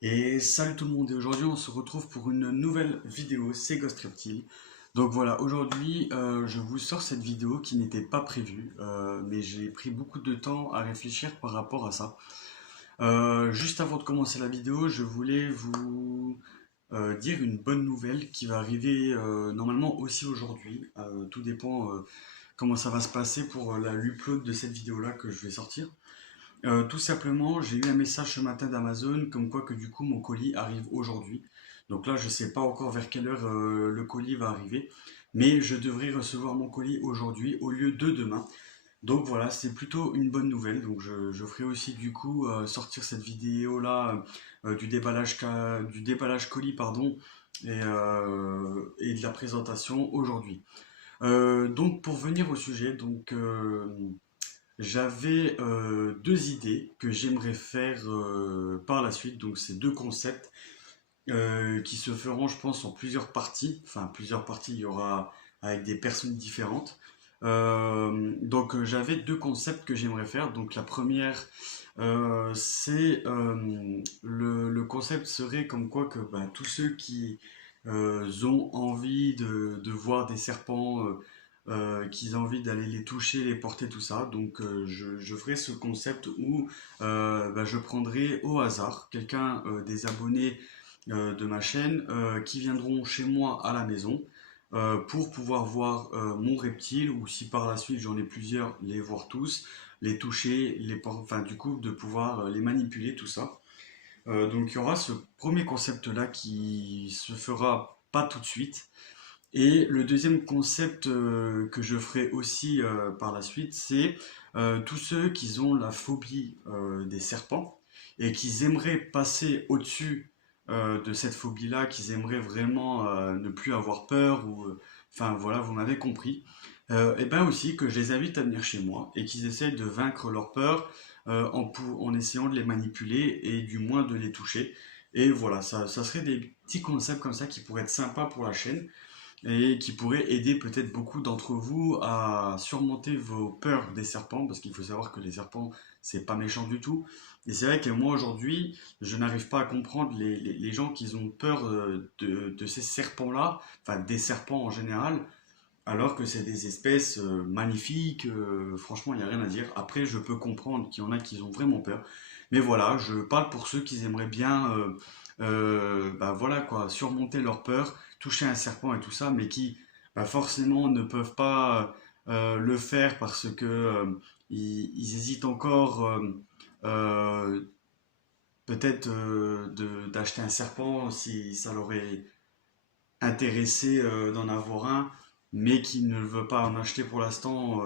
Et salut tout le monde, et aujourd'hui on se retrouve pour une nouvelle vidéo, c'est Ghost Reptile. Donc voilà, aujourd'hui je vous sors cette vidéo qui n'était pas prévue, mais j'ai pris beaucoup de temps à réfléchir par rapport à ça. Juste avant de commencer la vidéo, je voulais vous dire une bonne nouvelle qui va arriver normalement aussi aujourd'hui. Tout dépend comment ça va se passer pour l'upload de cette vidéo-là que je vais sortir. Tout simplement, j'ai eu un message ce matin d'Amazon comme quoi que du coup mon colis arrive aujourd'hui. Donc là, je ne sais pas encore vers quelle heure le colis va arriver, mais je devrais recevoir mon colis aujourd'hui au lieu de demain. Donc voilà, c'est plutôt une bonne nouvelle. Donc je ferai aussi du coup sortir cette vidéo là du déballage colis pardon et de la présentation aujourd'hui. Donc pour venir au sujet, j'avais deux idées que j'aimerais faire par la suite. Donc, c'est deux concepts qui se feront, je pense, en plusieurs parties. Enfin, plusieurs parties, il y aura avec des personnes différentes. J'avais deux concepts que j'aimerais faire. Donc, la première, c'est le concept serait comme quoi que bah, tous ceux qui ont envie de voir des serpents qu'ils ont envie d'aller les toucher, les porter, tout ça. Donc je ferai ce concept où bah, je prendrai au hasard quelqu'un des abonnés de ma chaîne qui viendront chez moi à la maison pour pouvoir voir mon reptile ou si par la suite j'en ai plusieurs, les voir tous, les toucher, enfin du coup de pouvoir les manipuler, tout ça. Donc il y aura ce premier concept-là qui se fera pas tout de suite. Et le deuxième concept que je ferai aussi par la suite, c'est tous ceux qui ont la phobie des serpents et qui aimeraient passer au-dessus de cette phobie-là, qui aimeraient vraiment ne plus avoir peur ou, enfin voilà, vous m'avez compris. Et bien aussi que je les invite à venir chez moi et qu'ils essayent de vaincre leur peur en essayant de les manipuler et du moins de les toucher. Et voilà, ça serait des petits concepts comme ça qui pourraient être sympas pour la chaîne et qui pourrait aider peut-être beaucoup d'entre vous à surmonter vos peurs des serpents, parce qu'il faut savoir que les serpents, c'est pas méchant du tout. Et c'est vrai que moi aujourd'hui, je n'arrive pas à comprendre les gens qui ont peur de ces serpents-là, enfin des serpents en général, alors que c'est des espèces magnifiques, franchement, il n'y a rien à dire. Après, je peux comprendre qu'il y en a qui ont vraiment peur. Mais voilà, je parle pour ceux qui aimeraient bien bah voilà quoi, surmonter leur peur, toucher un serpent et tout ça, mais qui bah forcément ne peuvent pas le faire parce que ils hésitent encore euh, peut-être d'acheter un serpent si ça leur est intéressé d'en avoir un, mais qui ne veut pas en acheter pour l'instant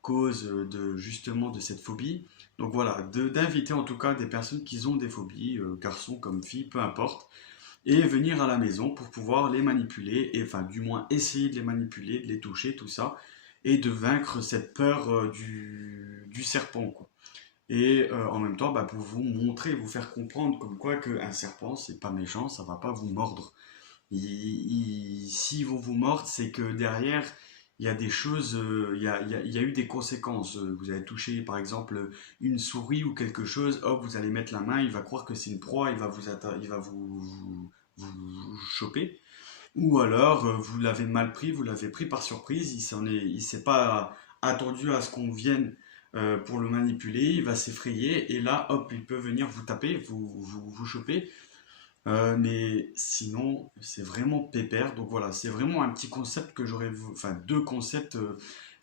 cause de justement de cette phobie. Donc voilà, d'inviter en tout cas des personnes qui ont des phobies, garçons comme filles, peu importe, et venir à la maison pour pouvoir les manipuler, et enfin du moins essayer de les manipuler, de les toucher, tout ça, et de vaincre cette peur du serpent, quoi. Et en même temps, bah, pour vous montrer, vous faire comprendre comme quoi qu'un serpent, c'est pas méchant, ça va pas vous mordre. S'ils vont vous mordre, c'est que derrière, il y a des choses, il y a eu des conséquences. Vous avez touché, par exemple, une souris ou quelque chose, hop, vous allez mettre la main, il va croire que c'est une proie, il va vous choper. Ou alors, vous l'avez mal pris, vous l'avez pris par surprise, il s'est pas attendu à ce qu'on vienne pour le manipuler, il va s'effrayer, et là, hop, il peut venir vous taper, vous choper. Mais sinon, c'est vraiment pépère. Donc voilà, c'est vraiment un petit concept que enfin deux concepts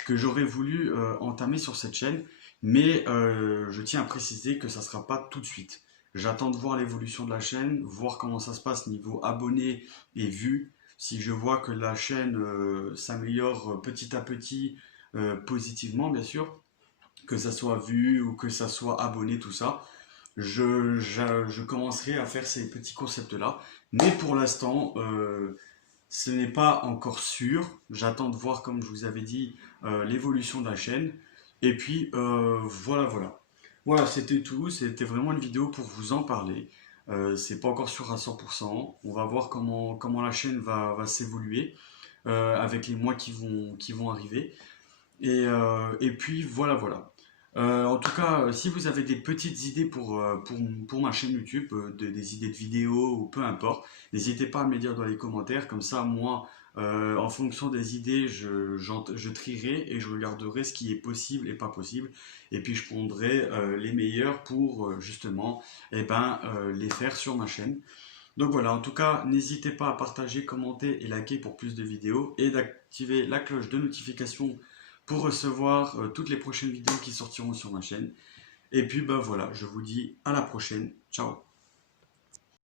que j'aurais voulu entamer sur cette chaîne. Mais je tiens à préciser que ça sera pas tout de suite. J'attends de voir l'évolution de la chaîne, voir comment ça se passe niveau abonnés et vues. Si je vois que la chaîne s'améliore petit à petit, positivement bien sûr, que ça soit vu ou que ça soit abonné, tout ça, je commencerai à faire ces petits concepts-là. Mais pour l'instant, ce n'est pas encore sûr. J'attends de voir, comme je vous avais dit, l'évolution de la chaîne. Et puis, voilà, voilà. Voilà, c'était tout. C'était vraiment une vidéo pour vous en parler. C'est pas encore sûr à 100%. On va voir comment la chaîne va s'évoluer avec les mois qui vont arriver. Et puis, voilà, voilà. En tout cas, si vous avez des petites idées pour ma chaîne YouTube, des idées de vidéos ou peu importe, n'hésitez pas à me les dire dans les commentaires. Comme ça, moi, en fonction des idées, je trierai et je regarderai ce qui est possible et pas possible. Et puis, je prendrai les meilleurs pour justement les faire sur ma chaîne. Donc voilà, en tout cas, n'hésitez pas à partager, commenter et liker pour plus de vidéos et d'activer la cloche de notification pour recevoir toutes les prochaines vidéos qui sortiront sur ma chaîne. Et puis voilà, je vous dis à la prochaine. Ciao.